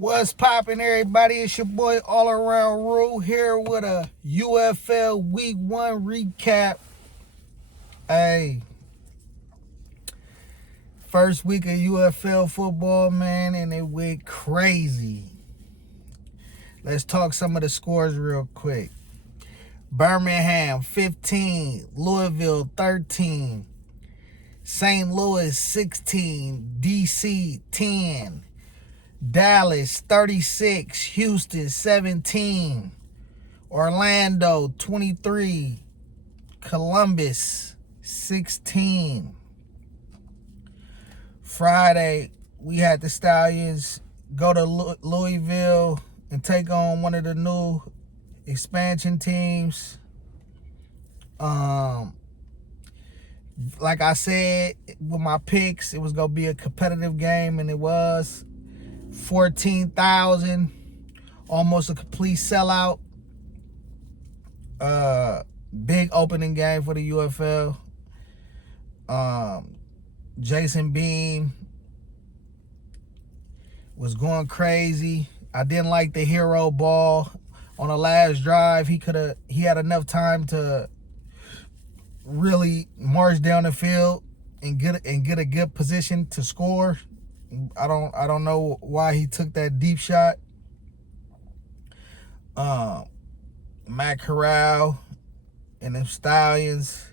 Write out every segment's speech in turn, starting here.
What's poppin', everybody? It's your boy All Around Rule here with a UFL Week 1 recap. Hey, first week of UFL football, man, and it went crazy. Let's talk some of the scores real quick. Birmingham 15, Louisville 13, St. Louis 16, DC 10, Dallas 36, Houston 17, Orlando 23, Columbus 16. Friday, we had the Stallions go to Louisville and take on one of the new expansion teams. Like I said with my picks, it was going to be a competitive game, and it was. 14,000, almost a complete sellout. Big opening game for the UFL. Jason Beam was going crazy. I didn't like the hero ball on the last drive. He had enough time to really march down the field and get a good position to score. I don't know why he took that deep shot. Matt Corral and the Stallions,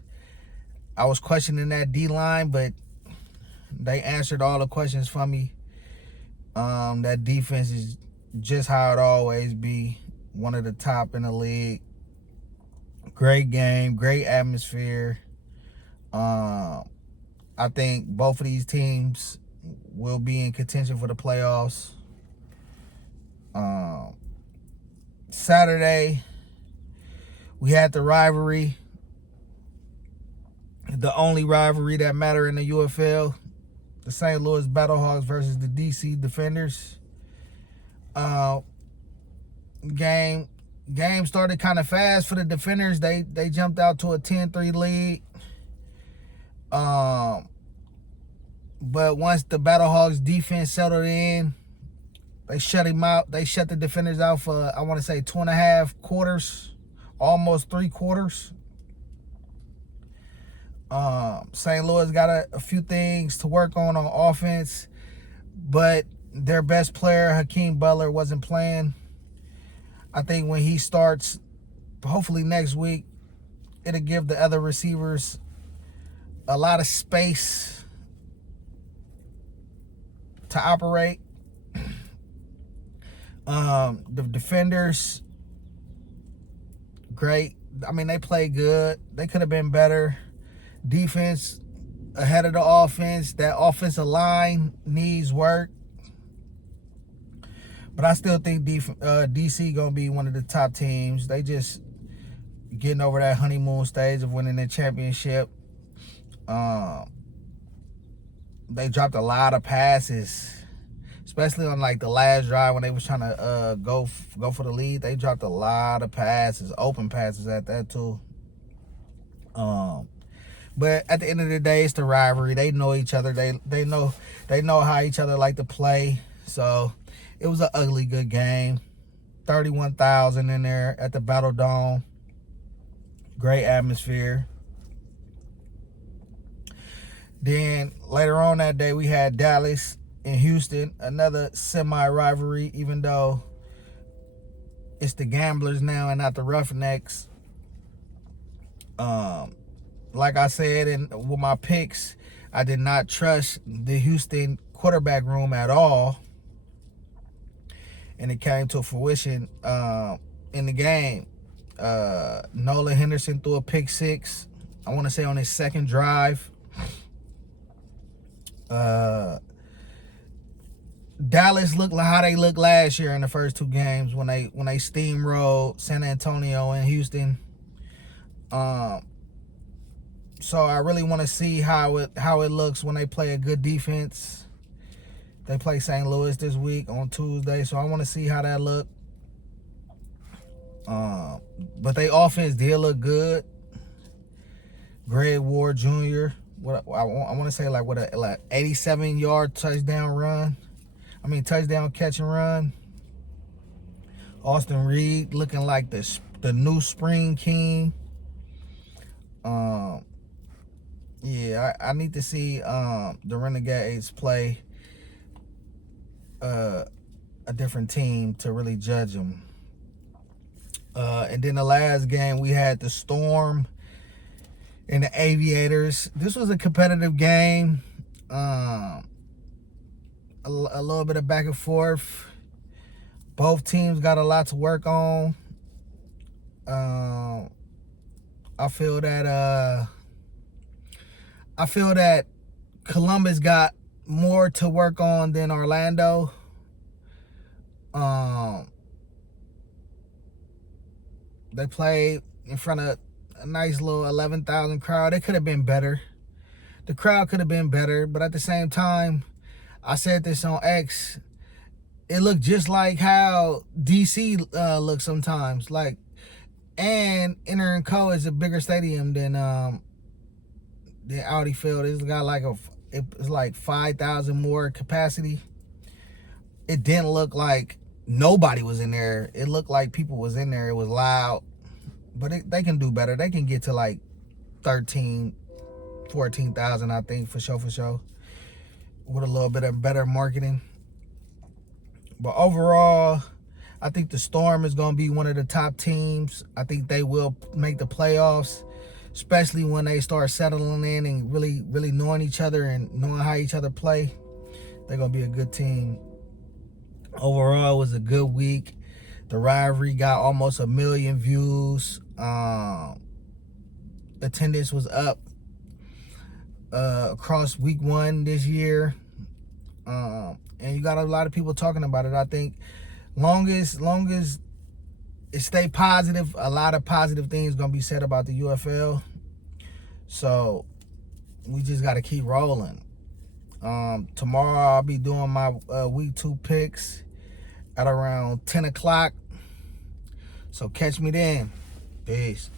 I was questioning that D-line, but they answered all the questions for me. That defense is just how it always be. One of the top in the league. Great game, great atmosphere. I think both of these teams will be in contention for the playoffs. Saturday, we had the rivalry. The only rivalry that mattered in the UFL. The St. Louis Battlehawks versus the DC Defenders. Game started kind of fast for the Defenders. They jumped out to a 10-3 lead. But once the Battlehawks defense settled in, they shut him out. They shut the Defenders out for, I want to say, 2.5 quarters, almost 3 quarters. St. Louis got a few things to work on offense, but their best player, Hakeem Butler, wasn't playing. I think when he starts, hopefully next week, it'll give the other receivers a lot of space to operate. The Defenders, great. I mean, they played good. They could have been better. Defense ahead of the offense. That offensive line needs work. But I still think DC going to be one of the top teams. They just getting over that honeymoon stage of winning the championship. They dropped a lot of passes, especially on like the last drive when they was trying to go for the lead. They dropped a lot of passes, open passes at that too. But at the end of the day, it's the rivalry. They know each other. They know how each other like to play. So it was an ugly good game. 31,000 in there at the Battle Dome. Great atmosphere. Then later on that day, we had Dallas and Houston, another semi-rivalry, even though it's the Gamblers now and not the Roughnecks. Like I said, and with my picks, I did not trust the Houston quarterback room at all. And it came to fruition in the game. Nolan Henderson threw a pick 6, I want to say on his second drive. Dallas looked like how they looked last year in the first 2 games when they steamrolled San Antonio and Houston. So I really want to see how it looks when they play a good defense. They play St. Louis this week on Tuesday, so I want to see how that look. But their offense did look good. Greg Ward Jr., I want to say like 87-yard touchdown run. touchdown catch and run. Austin Reed looking like the new spring king. Yeah, I need to see the Renegades play a different team to really judge them. And then the last game we had the Storm and the Aviators. This was a competitive game. A little bit of back and forth. Both teams got a lot to work on. I feel that Columbus got more to work on than Orlando. They played in front of a nice little 11,000 crowd. It could have been better. The crowd could have been better, but at the same time, I said this on X, it looked just like how DC looks sometimes. And Inter & Co is a bigger stadium than Audi Field. It's got it's like 5,000 more capacity. It didn't look like nobody was in there. It looked like people was in there. It was loud. But they can do better. They can get to like 13, 14,000, I think, for sure. With a little bit of better marketing. But overall, I think the Storm is going to be one of the top teams. I think they will make the playoffs, especially when they start settling in and really, really knowing each other and knowing how each other play. They're going to be a good team. Overall, it was a good week. The rivalry got almost 1 million views. Attendance was up across week 1 this year. And you got a lot of people talking about it. I think long as it stay positive, a lot of positive things going to be said about the UFL. So we just got to keep rolling. Tomorrow I'll be doing my week 2 picks at around 10 o'clock. So catch me then. Peace.